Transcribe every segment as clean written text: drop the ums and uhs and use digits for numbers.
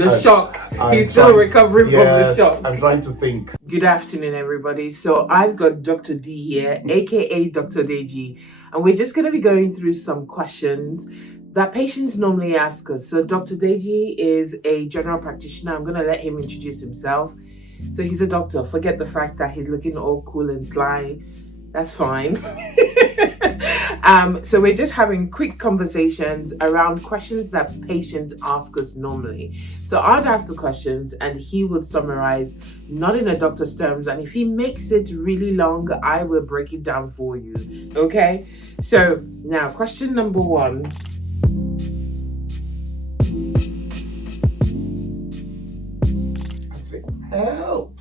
The shock. He's still recovering from the shock. I'm trying to think. Good afternoon, everybody. So I've got Dr. D here, aka Dr. Deji, and we're just going to be going through some questions that patients normally ask us. So Dr. Deji is a general practitioner. I'm going to let him introduce himself. So he's a doctor. Forget the fact that he's looking all cool and sly. That's fine. So we're just having quick conversations around questions that patients ask us normally. So I'd ask the questions and he would summarize, not in a doctor's terms. And if he makes it really long, I will break it down for you. Okay? So now question number one. I'd say, help.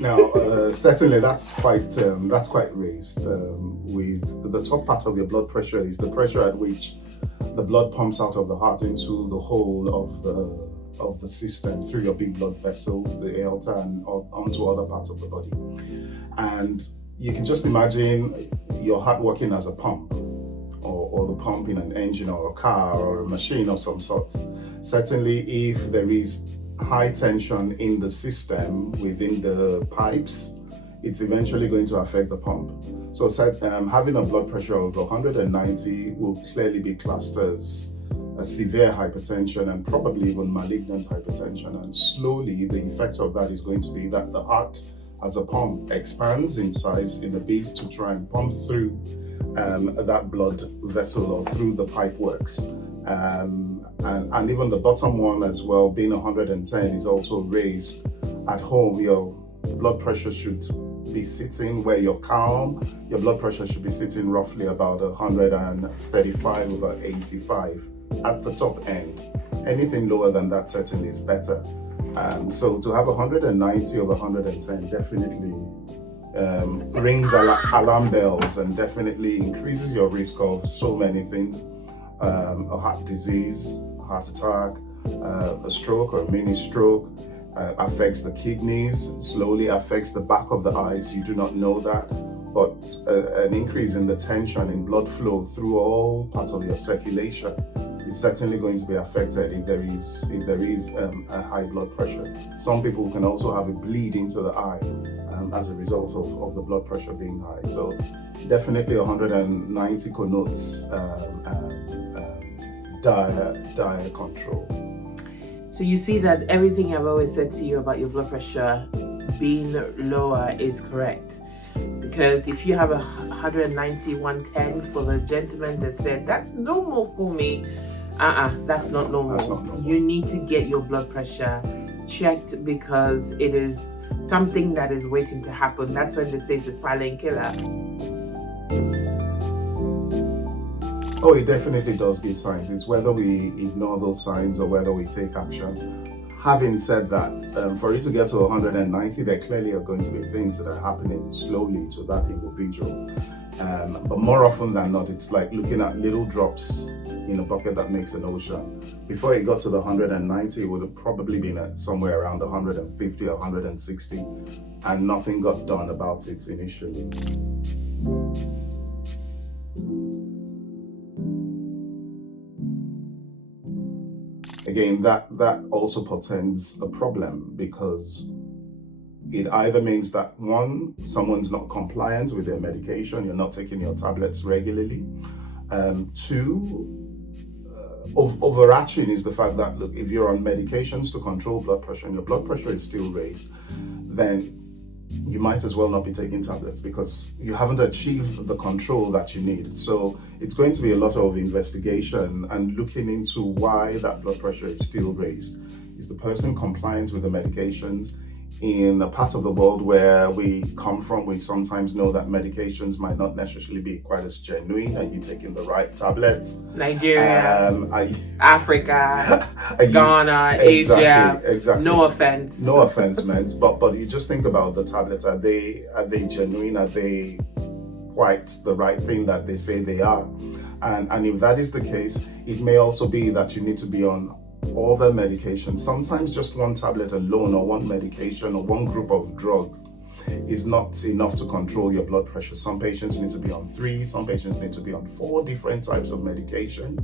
Now, certainly that's quite raised. With the top part of your blood pressure is the pressure at which the blood pumps out of the heart into the whole of the system through your big blood vessels, the aorta, and onto other parts of the body. And you can just imagine your heart working as a pump, or the pump in an engine or a car or a machine of some sort. Certainly, if there is high tension in the system within the pipes, it's eventually going to affect the pump. So having a blood pressure of 190 will clearly be classed as a severe hypertension and probably even malignant hypertension. And slowly the effect of that is going to be that the heart as a pump expands in size in a bid to try and pump through that blood vessel or through the pipe works. And even the bottom one as well, being 110, is also raised. At home, your blood pressure should be sitting where you're calm. Your blood pressure should be sitting roughly about 135 over 85 at the top end. Anything lower than that certainly is better. So to have 190 over 110 definitely rings alarm bells and definitely increases your risk of so many things. A heart disease, a heart attack, a stroke or a mini stroke, affects the kidneys, slowly affects the back of the eyes. You do not know that, but an increase in the tension in blood flow through all parts of your circulation is certainly going to be affected if there is a high blood pressure. Some people can also have a bleed into the eye as a result of the blood pressure being high. So definitely 190 connotes dire control. So you see that everything I've always said to you about your blood pressure being lower is correct. Because if you have 190, 110, for the gentleman that said, that's normal for me, that's not normal. That's not normal. You need to get your blood pressure checked because it is something that is waiting to happen. That's when they say it's a silent killer. Oh, it definitely does give signs. It's whether we ignore those signs or whether we take action. Having said that, for it to get to 190, there clearly are going to be things that are happening slowly to that individual. But more often than not, it's like looking at little drops in a bucket that makes an ocean. Before it got to the 190, it would have probably been at somewhere around 150 or 160, and nothing got done about it initially. Again, that also portends a problem, because it either means that one, someone's not compliant with their medication, you're not taking your tablets regularly. Two, overarching is the fact that, look, if you're on medications to control blood pressure and your blood pressure is still raised, then you might as well not be taking tablets because you haven't achieved the control that you need. So it's going to be a lot of investigation and looking into why that blood pressure is still raised. Is the person compliant with the medications? In a part of the world where we come from, we sometimes know that medications might not necessarily be quite as genuine. Are you taking the right tablets? Nigeria, Africa, Ghana, Asia. Exactly. No offense. No offense meant, but you just think about the tablets. Are they genuine? Are they quite the right thing that they say they are? And if that is the case, it may also be that you need to be on all the medications, sometimes just one tablet alone or one medication or one group of drugs is not enough to control your blood pressure. Some patients need to be on 3, some patients need to be on 4 different types of medication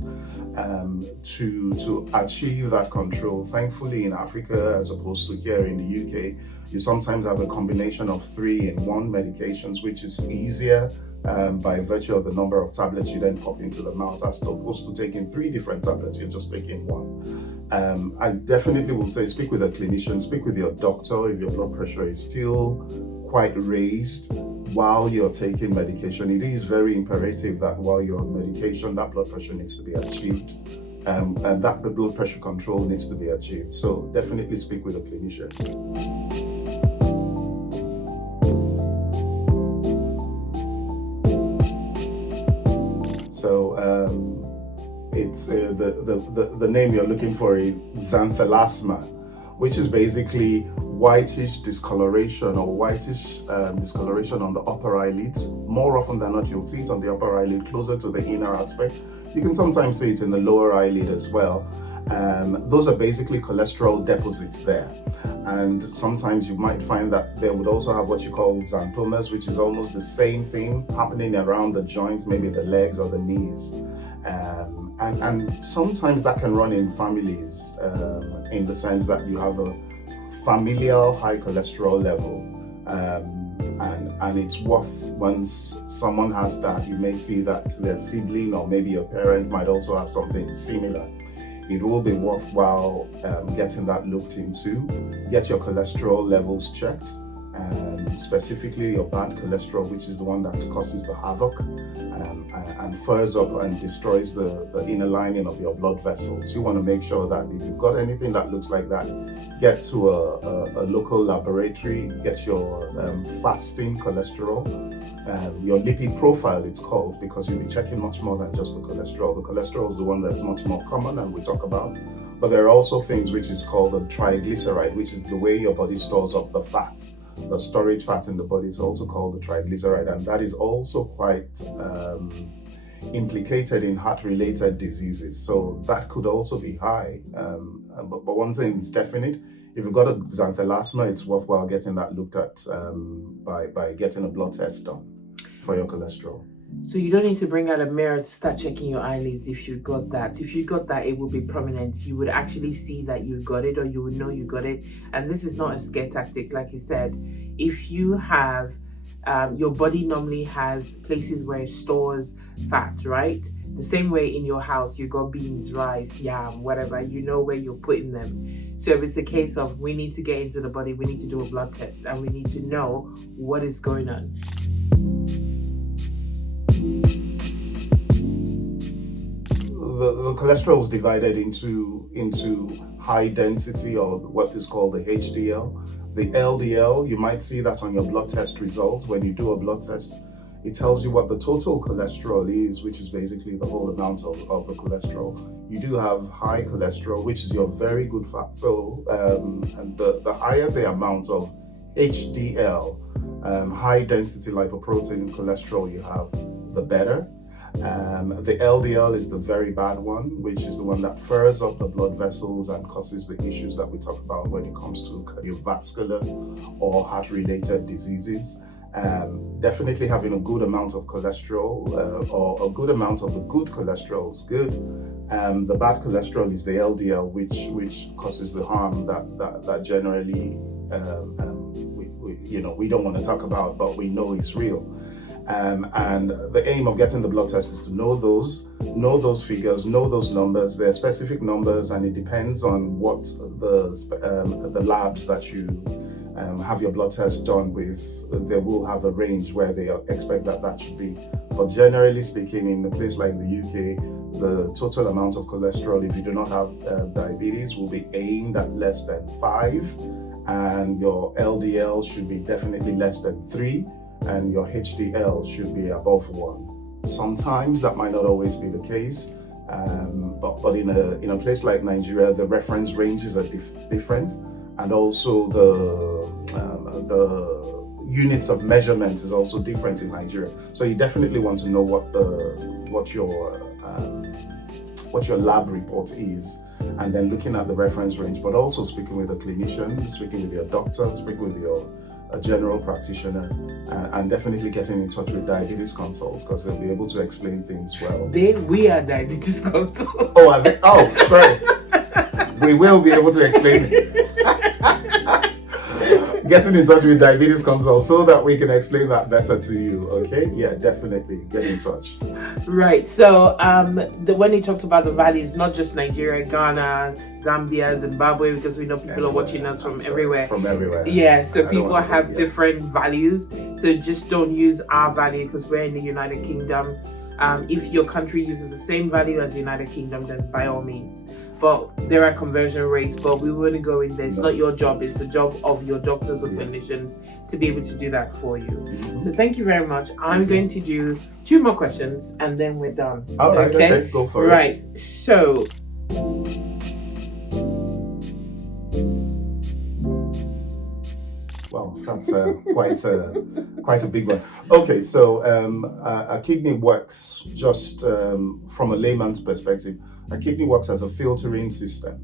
to achieve that control. Thankfully, in Africa, as opposed to here in the UK, you sometimes have a combination of 3 in 1 medications, which is easier by virtue of the number of tablets you then pop into the mouth, as opposed to taking 3 different tablets, you're just taking 1. I definitely will say speak with a clinician, speak with your doctor if your blood pressure is still quite raised while you're taking medication. It is very imperative that while you're on medication, that blood pressure needs to be achieved, and that the blood pressure control needs to be achieved. So definitely speak with a clinician. So it's the name you're looking for is xanthelasma, which is basically whitish discoloration or whitish discoloration on the upper eyelids. More often than not, you'll see it on the upper eyelid, closer to the inner aspect. You can sometimes see it in the lower eyelid as well. Those are basically cholesterol deposits there. And sometimes you might find that they would also have what you call xanthomas, which is almost the same thing happening around the joints, maybe the legs or the knees. And sometimes that can run in families, in the sense that you have a familial high cholesterol level. And it's worth, once someone has that, you may see that their sibling or maybe your parent might also have something similar. It will be worthwhile getting that looked into. Get your cholesterol levels checked, and specifically your bad cholesterol, which is the one that causes the havoc and furs up and destroys the inner lining of your blood vessels. You want to make sure that if you've got anything that looks like that, get to a local laboratory, get your fasting cholesterol, your lipid profile it's called, because you'll be checking much more than just the cholesterol. The cholesterol is the one that's much more common and we talk about, but there are also things which is called the triglyceride, which is the way your body stores up the fats. The storage fat in the body is also called the triglyceride, and that is also quite implicated in heart-related diseases. So that could also be high. But one thing is definite: if you've got a xanthelasma, it's worthwhile getting that looked at by getting a blood test done for your cholesterol. So you don't need to bring out a mirror to start checking your eyelids if you got that. If you got that, it will be prominent. You would actually see that you got it, or you would know you got it. And this is not a scare tactic, like you said. If you have, your body normally has places where it stores fat, right? The same way in your house, you got beans, rice, yam, whatever, you know where you're putting them. So if it's a case of we need to get into the body, we need to do a blood test, and we need to know what is going on. The cholesterol is divided into high density, or what is called the HDL. The LDL, you might see that on your blood test results. When you do a blood test, it tells you what the total cholesterol is, which is basically the whole amount of the cholesterol. You do have high cholesterol, which is your very good fat. So and the higher the amount of HDL, high density lipoprotein cholesterol you have, the better. The LDL is the very bad one, which is the one that furs up the blood vessels and causes the issues that we talk about when it comes to cardiovascular or heart-related diseases. Definitely having a good amount of cholesterol or a good amount of the good cholesterol is good. The bad cholesterol is the LDL, which causes the harm that generally we don't want to talk about, but we know is real. And the aim of getting the blood test is to know those figures, know those numbers. They're specific numbers, and it depends on what the labs that you have your blood test done with. They will have a range where they expect that should be. But generally speaking, in a place like the UK, the total amount of cholesterol, if you do not have diabetes, will be aimed at less than 5, and your LDL should be definitely less than 3. And your HDL should be above 1. Sometimes that might not always be the case, but in a place like Nigeria, the reference ranges are different, and also the units of measurement is also different in Nigeria. So you definitely want to know what your lab report is, and then looking at the reference range, but also speaking with a clinician, speaking with your doctor, speaking with your a general practitioner, and definitely getting in touch with diabetes consults, because they'll be able to explain things well. We are diabetes consults. Oh, are they? Oh, sorry. We will be able to explain it. Getting in touch with diabetes consults so that we can explain that better to you. Okay? Yeah, definitely get in touch. Right. So when he talked about the values, not just Nigeria, Ghana, Zambia, Zimbabwe, because we know people are watching us from everywhere. From everywhere. Yeah. So people have different values. So just don't use our value because we're in the United Kingdom. If your country uses the same value as the United Kingdom, then by all means. But there are conversion rates, but we wouldn't go in there. It's not your job. It's the job of your doctors or clinicians to be able to do that for you. Mm-hmm. So thank you very much. I'm going to do 2 more questions and then we're done. All right, okay, go for it. Right, so... Well, that's quite a big one. Okay, so a kidney works just from a layman's perspective. A kidney works as a filtering system.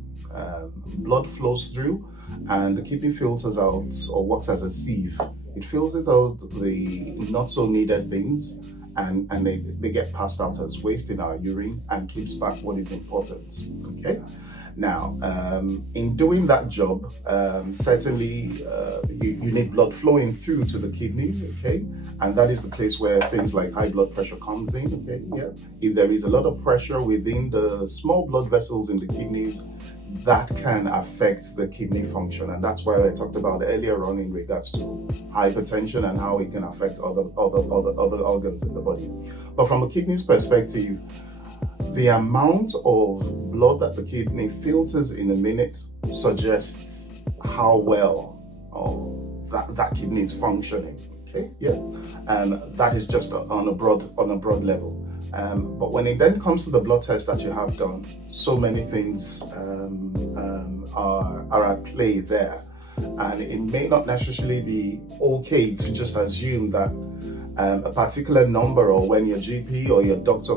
Blood flows through, and the kidney filters out or works as a sieve. It filters out the not so needed things, and they get passed out as waste in our urine and keeps back what is important. Okay. Now, in doing that job, certainly you need blood flowing through to the kidneys, okay? And that is the place where things like high blood pressure comes in, okay? Yeah. If there is a lot of pressure within the small blood vessels in the kidneys, that can affect the kidney function. And that's why I talked about earlier on in regards to hypertension and how it can affect other organs in the body. But from a kidney's perspective, the amount of blood that the kidney filters in a minute suggests how well that kidney is functioning. Okay, yeah, and that is just on a broad level. But when it then comes to the blood test that you have done, so many things are at play there, and it may not necessarily be okay to just assume that a particular number, or when your GP or your doctor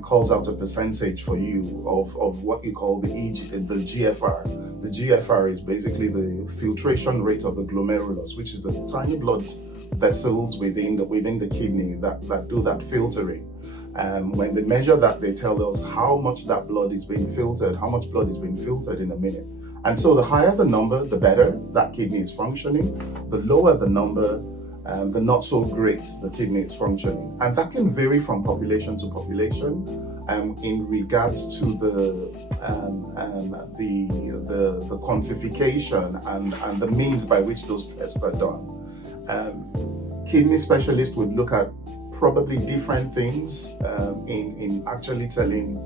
calls out a percentage for you of what you call the GFR. The GFR is basically the filtration rate of the glomerulus, which is the tiny blood vessels within the kidney that do that filtering. When they measure that, they tell us how much that blood is being filtered, how much blood is being filtered in a minute. And so the higher the number, the better that kidney is functioning. The lower the number, the not so great the kidney is functioning. And that can vary from population to population in regards to the quantification and the means by which those tests are done. Kidney specialists would look at probably different things in actually telling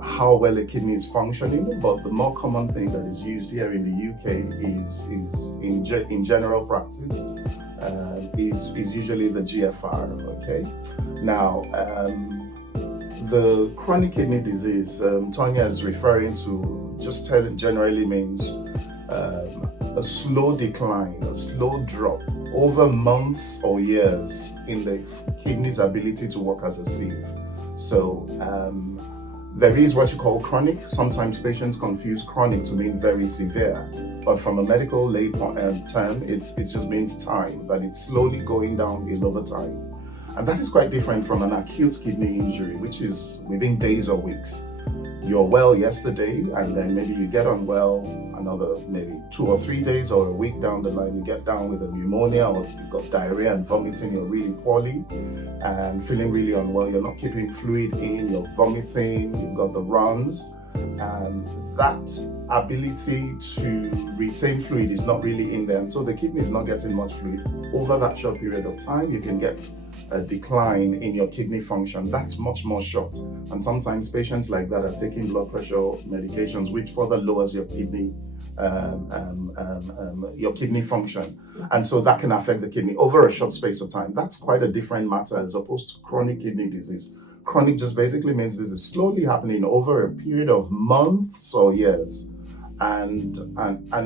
how well a kidney is functioning, but the more common thing that is used here in the UK is in general practice is usually the GFR. Okay, now the chronic kidney disease Tonya is referring to just generally means a slow decline, a slow drop over months or years in the kidney's ability to work as a sieve. So there is what you call chronic. Sometimes patients confuse chronic to mean very severe, but from a medical lay term, it just means time, that it's slowly going downhill over time. And that is quite different from an acute kidney injury, which is within days or weeks. You're well yesterday, and then maybe you get unwell another maybe 2 or 3 days or a week down the line, you get down with a pneumonia, or you've got diarrhea and vomiting, you're really poorly and feeling really unwell, you're not keeping fluid in, you're vomiting, you've got the runs, and that ability to retain fluid is not really in there, and so the kidney is not getting much fluid. Over that short period of time, you can get a decline in your kidney function. That's much more short, and sometimes patients like that are taking blood pressure medications, which further lowers your kidney function, and so that can affect the kidney over a short space of time. That's quite a different matter as opposed to chronic kidney disease. Chronic just basically means this is slowly happening over a period of months or years, and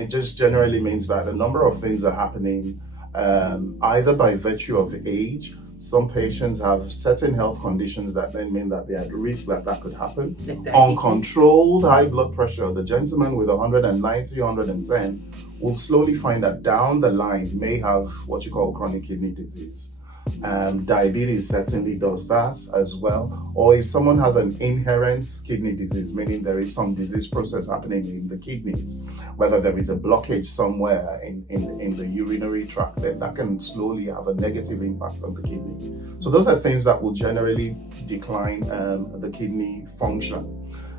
it just generally means that a number of things are happening either by virtue of age, Some patients have certain health conditions that then mean that they're at risk that could happen. Like diabetes. Uncontrolled high blood pressure, the gentleman with 190, 110 will slowly find that down the line may have what you call chronic kidney disease. Diabetes certainly does that as well. Or if someone has an inherent kidney disease, meaning there is some disease process happening in the kidneys, whether there is a blockage somewhere in the urinary tract, then that can slowly have a negative impact on the kidney. So those are things that will generally decline the kidney function.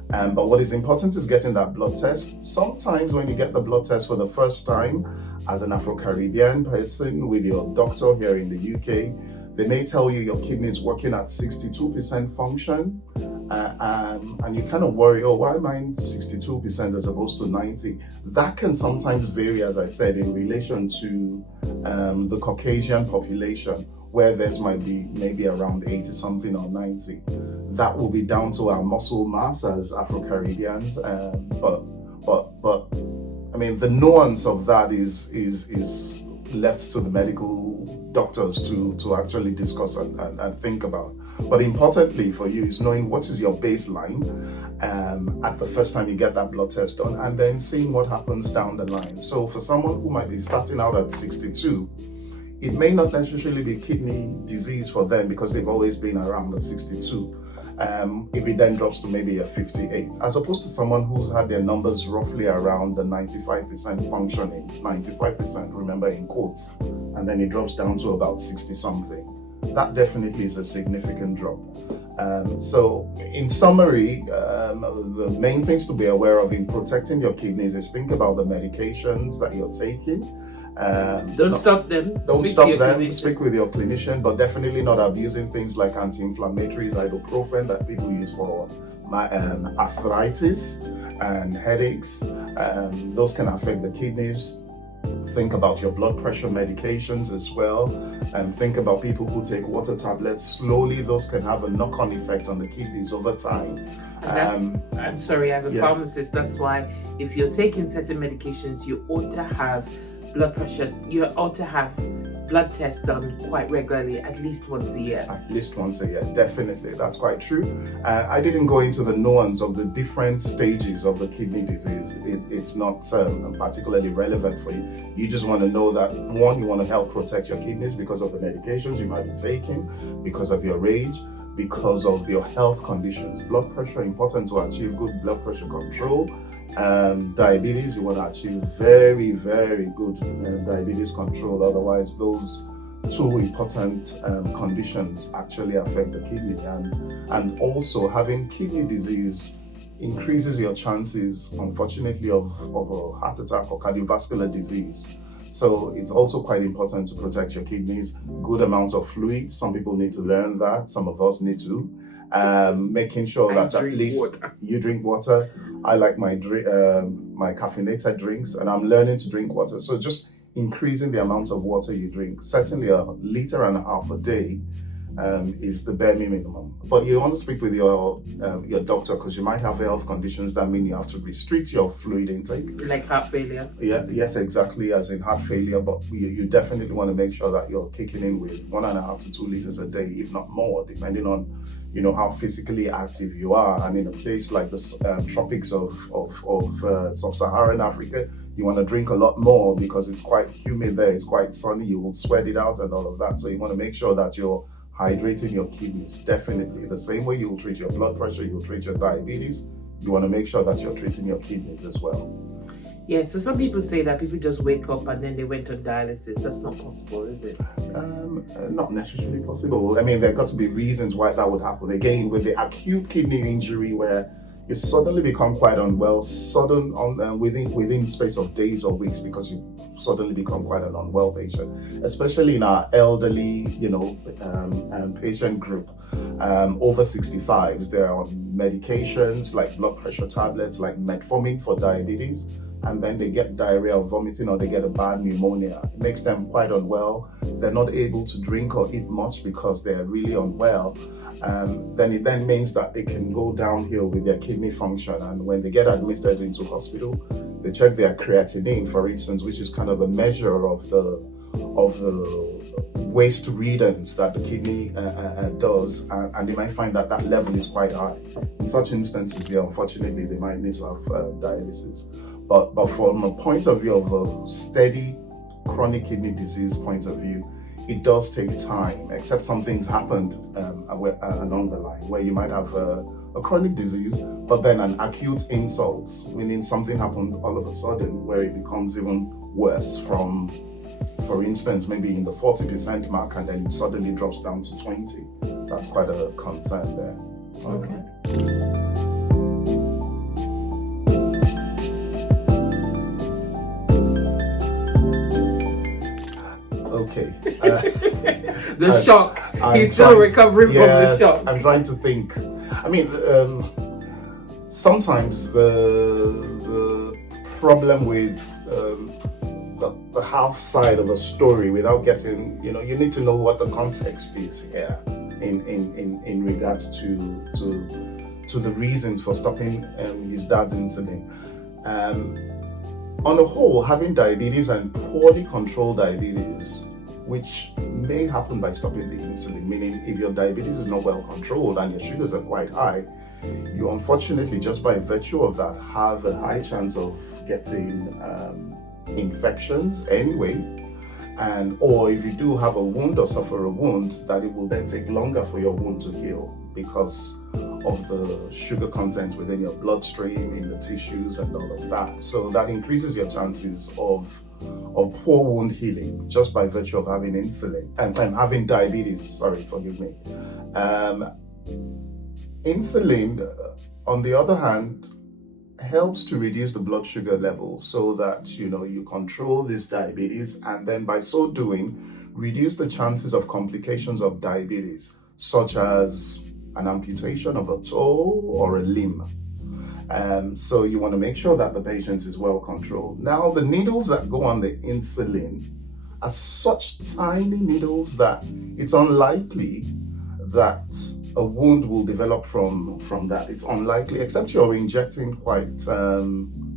But what is important is getting that blood test. Sometimes when you get the blood test for the first time, as an Afro-Caribbean person with your doctor here in the UK, they may tell you your kidney is working at 62% function, and you kind of worry, oh, why am I 62% as opposed to 90? That can sometimes vary, as I said, in relation to the Caucasian population, where theirs might be maybe around 80 something or 90. That will be down to our muscle mass as Afro-Caribbeans, but I mean, the nuance of that is left to the medical doctors to actually discuss and think about. But importantly for you is knowing what is your baseline at the first time you get that blood test done, and then seeing what happens down the line. So for someone who might be starting out at 62, it may not necessarily be kidney disease for them because they've always been around the 62. If it then drops to maybe a 58, as opposed to someone who's had their numbers roughly around the 95% functioning, 95%, remember in quotes, and then it drops down to about 60 something. That definitely is a significant drop. So in summary, the main things to be aware of in protecting your kidneys is think about the medications that you're taking. Don't stop them. Don't stop them. Speak with your clinician, but definitely not abusing things like anti-inflammatories, ibuprofen that people use for arthritis and headaches. Those can affect the kidneys. Think about your blood pressure medications as well, and think about people who take water tablets. Slowly, those can have a knock-on effect on the kidneys over time. I'm sorry, as a yes. pharmacist, that's why if you're taking certain medications, you ought to have blood pressure, you ought to have blood tests done quite regularly, at least once a year. At least once a year, definitely. That's quite true. I didn't go into the nuance of the different stages of the kidney disease. It's not particularly relevant for you. You just want to know that, one, you want to help protect your kidneys because of the medications you might be taking, because of your age, because of your health conditions. Blood pressure, important to achieve good blood pressure control. Diabetes, you want to achieve very, very good diabetes control. Otherwise, those two important conditions actually affect the kidney. And also, having kidney disease increases your chances, unfortunately, of a heart attack or cardiovascular disease. So it's also quite important to protect your kidneys. Good amounts of fluid. Some people need to learn that. Some of us need to. Making sure that at least you drink water. I like my caffeinated drinks, and I'm learning to drink water. So just increasing the amount of water you drink. Certainly 1.5 liters a day is the bare minimum. But you want to speak with your doctor, because you might have health conditions that mean you have to restrict your fluid intake. Like heart failure. Yeah, yes, exactly, as in heart failure. But you definitely want to make sure that you're kicking in with 1.5 to 2 liters a day, if not more, depending on how physically active you are. And in a place like the tropics of sub-Saharan Africa, you want to drink a lot more because it's quite humid there. It's quite sunny. You will sweat it out and all of that. So you want to make sure that you're hydrating your kidneys. Definitely the same way you will treat your blood pressure, you will treat your diabetes. You want to make sure that you're treating your kidneys as well. Yeah, so some people say that people just wake up and then they went on dialysis. That's not possible, is it? Not necessarily possible. I mean, there got to be reasons why that would happen. Again, with the acute kidney injury where you suddenly become quite unwell, within space of days or weeks, because you suddenly become quite an unwell patient, especially in our elderly, patient group, over 65s. They're on medications like blood pressure tablets, like metformin for diabetes, and then they get diarrhea or vomiting, or they get a bad pneumonia. It makes them quite unwell. They're not able to drink or eat much because they're really unwell. Then it then means that they can go downhill with their kidney function. And when they get admitted into hospital, they check their creatinine, for instance, which is kind of a measure of the waste readings that the kidney does, and they might find that that level is quite high. In such instances, yeah, unfortunately, they might need to have dialysis. But from a point of view of a steady chronic kidney disease point of view, it does take time, except something's happened along the line where you might have a chronic disease, but then an acute insult, meaning something happened all of a sudden where it becomes even worse from, for instance, maybe in the 40% mark, and then it suddenly drops down to 20. That's quite a concern there. Okay. Okay. The shock. He's still recovering from the shock. I'm trying to think. I mean, sometimes the problem with the half side of a story without getting, you need to know what the context is here in regards to the reasons for stopping his dad's insulin. On the whole, having diabetes and poorly controlled diabetes, which may happen by stopping the insulin, meaning if your diabetes is not well controlled and your sugars are quite high, you unfortunately, just by virtue of that, have a high chance of getting infections anyway. And or if you do have a wound or suffer a wound, that it will then take longer for your wound to heal because of the sugar content within your bloodstream, in the tissues and all of that. So that increases your chances of poor wound healing just by virtue of having insulin and having diabetes, sorry, forgive me. Insulin, on the other hand, helps to reduce the blood sugar levels so that you control this diabetes, and then by so doing reduce the chances of complications of diabetes, such as an amputation of a toe or a limb. So you want to make sure that the patient is well controlled. Now, the needles that go on the insulin are such tiny needles that it's unlikely that a wound will develop from that. It's unlikely, except you're injecting quite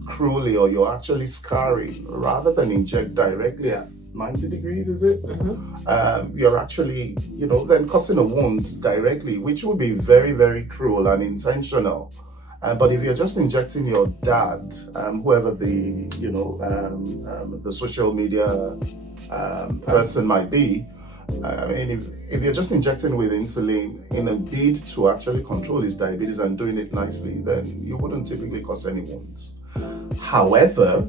cruelly, or you're actually scarring rather than inject directly at 90 degrees, is it? Mm-hmm. You're actually, then causing a wound directly, which would be very, very cruel and intentional. But if you're just injecting your dad, whoever the social media person might be, I mean, if you're just injecting with insulin in a bid to actually control his diabetes and doing it nicely, then you wouldn't typically cause any wounds. However,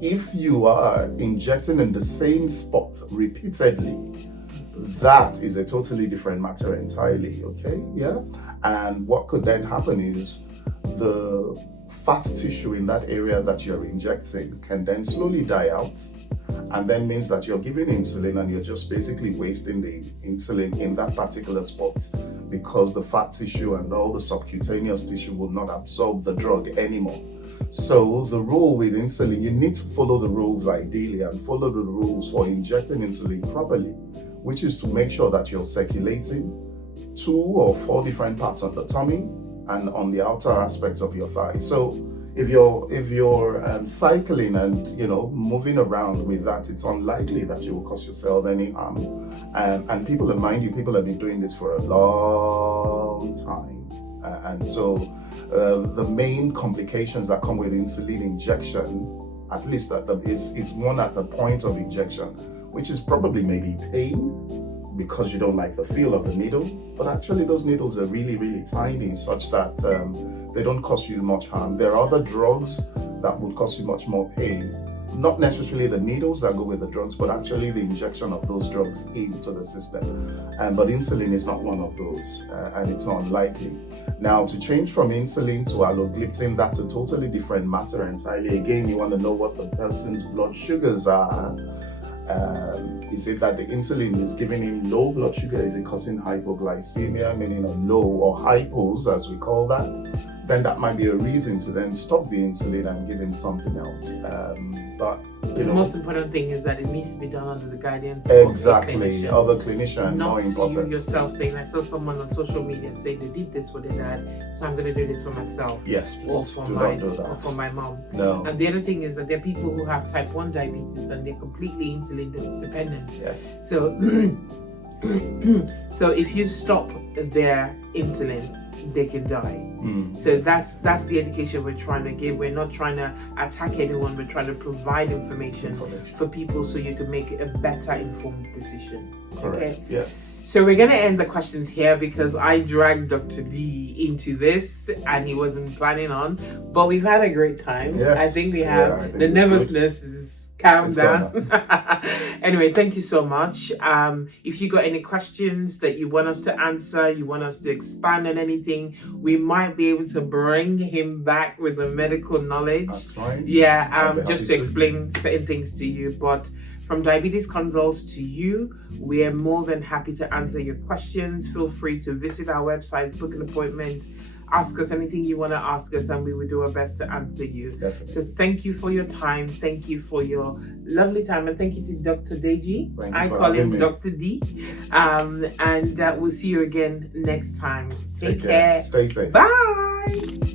if you are injecting in the same spot repeatedly, that is a totally different matter entirely, okay? Yeah? And what could then happen is the fat tissue in that area that you're injecting can then slowly die out, and then means that you're giving insulin and you're just basically wasting the insulin in that particular spot because the fat tissue and all the subcutaneous tissue will not absorb the drug anymore. So the rule with insulin, you need to follow the rules ideally and follow the rules for injecting insulin properly, which is to make sure that you're circulating 2 or 4 different parts of the tummy and on the outer aspects of your thigh. So if you're cycling and moving around with that, it's unlikely that you will cause yourself any harm. And people have been doing this for a long time, and so the main complications that come with insulin injection, at least is one at the point of injection, which is probably maybe pain because you don't like the feel of the needle. But actually, those needles are really, really tiny, such that they don't cause you much harm. There are other drugs that would cause you much more pain. Not necessarily the needles that go with the drugs, but actually the injection of those drugs into the system. But insulin is not one of those, and it's not likely. Now, to change from insulin to allogliptin, that's a totally different matter entirely. Again, you want to know what the person's blood sugars are. Is it that the insulin is giving him low blood sugar? Is it causing hypoglycemia, meaning a low, or hypos as we call that? then that might be a reason to then stop the insulin and give him something else. But the most important thing is that it needs to be done under the guidance exactly of a clinician. not More important. you yourself saying, I saw someone on social media say they did this for their dad, so I'm going to do this for myself. Yes, please. Or Or for my mom. No. And the other thing is that there are people who have type 1 diabetes and they're completely insulin dependent. Yes. So, so if you stop their insulin, they can die. So that's the education we're trying to give. We're not trying to attack anyone. We're trying to provide information for people so you can make a better informed decision. Correct. Okay. Yes. So we're going to end the questions here because I dragged Dr. D into this and he wasn't planning on, but we've had a great time. Yes. I think we have. I think the nervousness is calmed down. Anyway, thank you so much. If you got any questions that you want us to answer, you want us to expand on anything, we might be able to bring him back with the medical knowledge. That's fine. Yeah, just to explain certain things to you. But from Diabetes Consults to you, we are more than happy to answer your questions. Feel free to visit our website, book an appointment, ask us anything you want to ask us, and we will do our best to answer you. Definitely. So thank you for your time. Thank you for your lovely time. And thank you to Dr. Deji. I call him Dr. D. And we'll see you again next time. Take care. Stay safe. Bye.